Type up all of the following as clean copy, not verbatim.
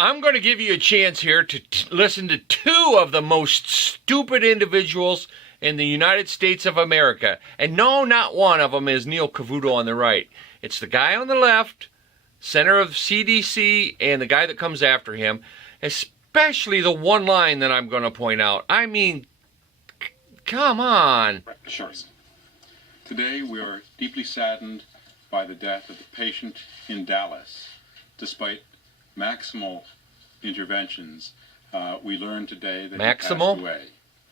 I'm going to give you a chance here to listen to two of the most stupid individuals in the United States of America. And no, not one of them is Neil Cavuto on the right. It's the guy on the left, center of CDC, and the guy that comes after him, especially the one line that I'm going to point out. I mean, come on. Sure. Today we are deeply saddened by the death of the patient in Dallas. Despite maximal interventions, we learned today that he passed away.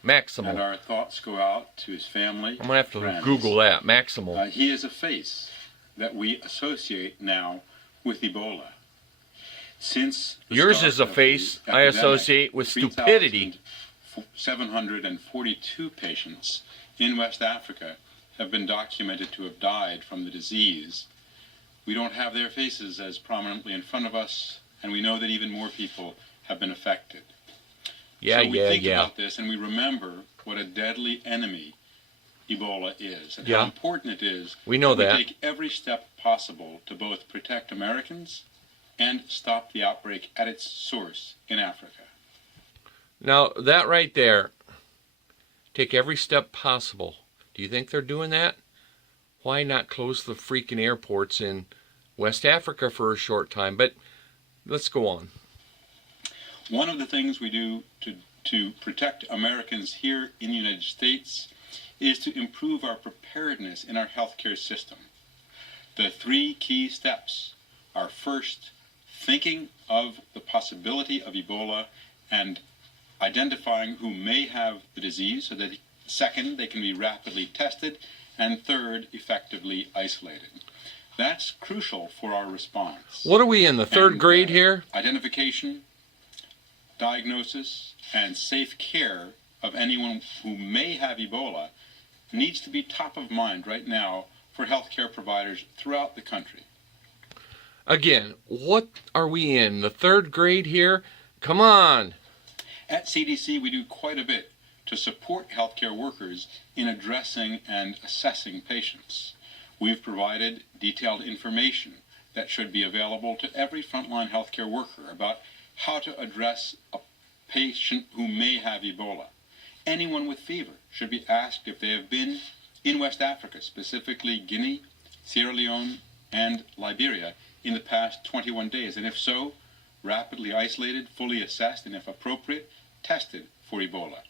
Maximal. And our thoughts go out to his family. I'm going to have to friends. Google that. Maximal. He is a face that we associate now with Ebola. Since yours is a face I associate with stupidity. 742 patients in West Africa have been documented to have died from the disease. We don't have their faces as prominently in front of us, and we know that even more people have been affected. So we think about this and we remember what a deadly enemy Ebola is and how important it is we take every step possible to both protect Americans and stop the outbreak at its source in Africa. Now, that right there, take every step possible. Do you think they're doing that? Why not close the freaking airports in West Africa for a short time? But let's go on. One of the things we do to protect Americans here in the United States is to improve our preparedness in our healthcare system. The three key steps are: first, thinking of the possibility of Ebola and identifying who may have the disease so that, second, they can be rapidly tested, and third, effectively isolated. That's crucial for our response. What are we in, the third grade here? Identification, diagnosis, and safe care of anyone who may have Ebola needs to be top of mind right now for healthcare providers throughout the country. Again, what are we in, the third grade here? Come on. At CDC, we do quite a bit to support healthcare workers in addressing and assessing patients. We've provided detailed information that should be available to every frontline healthcare worker about how to address a patient who may have Ebola. Anyone with fever should be asked if they have been in West Africa, specifically Guinea, Sierra Leone, and Liberia, in the past 21 days, and if so, rapidly isolated, fully assessed, and if appropriate, tested for Ebola.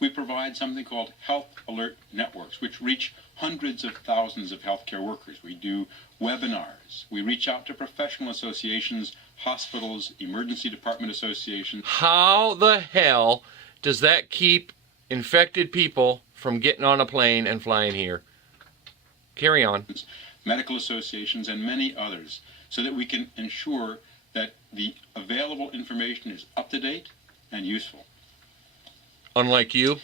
We provide something called health alert networks, which reach hundreds of thousands of healthcare workers. We do webinars. We reach out to professional associations, hospitals, emergency department associations. How the hell does that keep infected people from getting on a plane and flying here? Carry on. Medical associations, and many others, so that we can ensure that the available information is up to date and useful. Unlike you?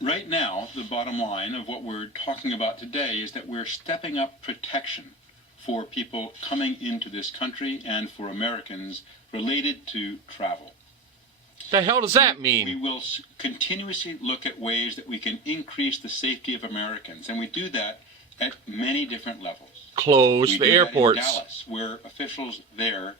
Right now, the bottom line of what we're talking about today is that we're stepping up protection for people coming into this country and for Americans related to travel. The hell does that mean? We will continuously look at ways that we can increase the safety of Americans, and we do that at many different levels. Close the airports. In Dallas, where officials there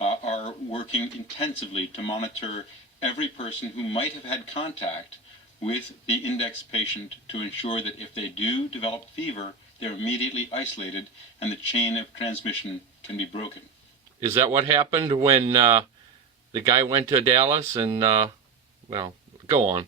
are working intensively to monitor every person who might have had contact with the index patient to ensure that if they do develop fever, they're immediately isolated and the chain of transmission can be broken. Is that what happened when the guy went to Dallas and, well, go on.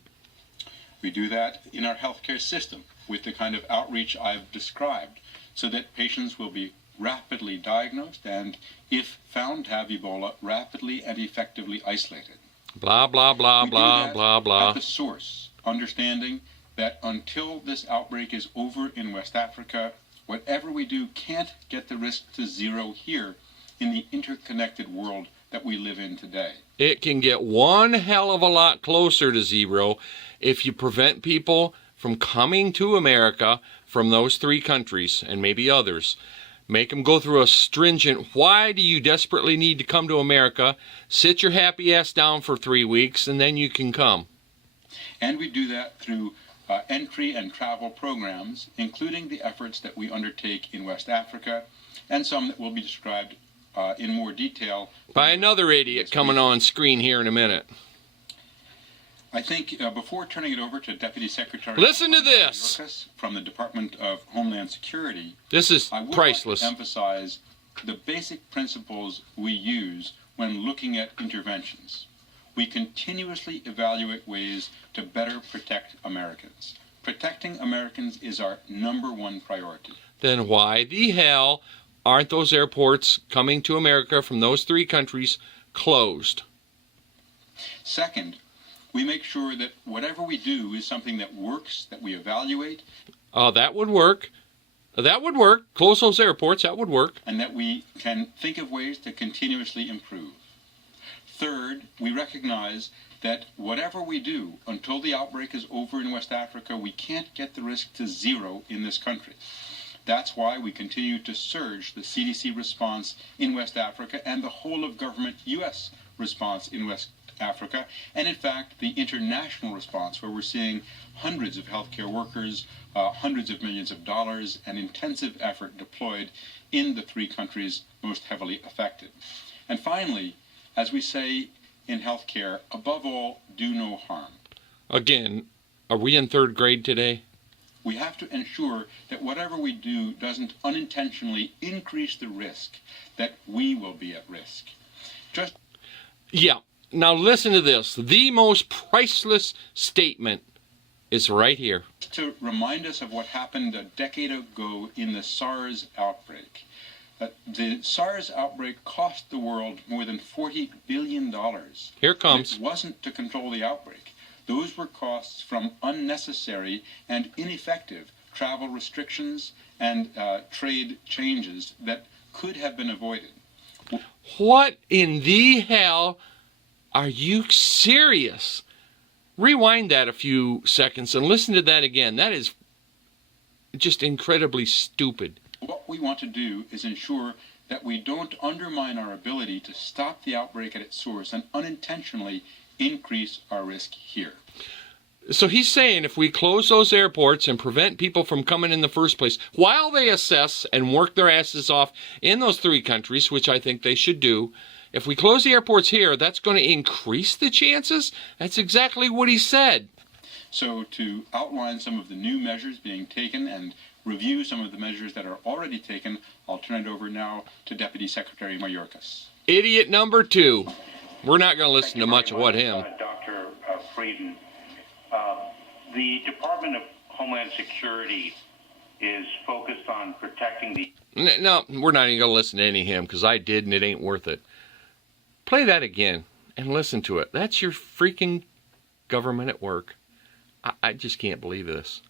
We do that in our healthcare system with the kind of outreach I've described, so that patients will be rapidly diagnosed and, if found to have Ebola, rapidly and effectively isolated. Blah, blah, blah, blah, blah, blah. At the source, understanding that until this outbreak is over in West Africa, whatever we do can't get the risk to zero here in the interconnected world that we live in today. It can get one hell of a lot closer to zero if you prevent people from coming to America from those three countries and maybe others. Make them go through a stringent, why do you desperately need to come to America? Sit your happy ass down for 3 weeks and then you can come. And we do that through entry and travel programs, including the efforts that we undertake in West Africa and some that will be described in more detail. By another idiot coming on screen here in a minute. I think before turning it over to Deputy Secretary... Listen to this! Mayorkas from the Department of Homeland Security, This is I would priceless. like to emphasize the basic principles we use when looking at interventions. We continuously evaluate ways to better protect Americans. Protecting Americans is our #1 priority. Then why the hell aren't those airports coming to America from those 3 countries closed? Second, we make sure that whatever we do is something that works, that we evaluate. That would work. That would work. Close those airports. That would work. And that we can think of ways to continuously improve. Third, we recognize that whatever we do, until the outbreak is over in West Africa, we can't get the risk to 0 in this country. That's why we continue to surge the CDC response in West Africa and the whole of government U.S. response in West Africa, and in fact the international response, where we're seeing hundreds of healthcare workers, hundreds of millions of dollars, and intensive effort deployed in the 3 countries most heavily affected. And finally, as we say in healthcare, above all, do no harm. Again, are we in 3rd grade today? We have to ensure that whatever we do doesn't unintentionally increase the risk that we will be at risk. Yeah. Now listen to this. The most priceless statement is right here. To remind us of what happened a decade ago in the SARS outbreak. The SARS outbreak cost the world more than $40 billion. Here it comes. It wasn't to control the outbreak. Those were costs from unnecessary and ineffective travel restrictions and trade changes that could have been avoided. What in the hell? Are you serious? Rewind that a few seconds and listen to that again. That is just incredibly stupid. What we want to do is ensure that we don't undermine our ability to stop the outbreak at its source and unintentionally increase our risk here. So he's saying if we close those airports and prevent people from coming in the first place, while they assess and work their asses off in those 3 countries, which I think they should do, if we close the airports here, that's going to increase the chances? That's exactly what he said. So to outline some of the new measures being taken and review some of the measures that are already taken, I'll turn it over now to Deputy Secretary Mayorkas. Idiot number 2. We're not going to listen to much of what him. Dr. Frieden, the Department of Homeland Security is focused on protecting the... No, we're not even going to listen to any of him because I did and it ain't worth it. Play that again and listen to it. That's your freaking government at work. I just can't believe this.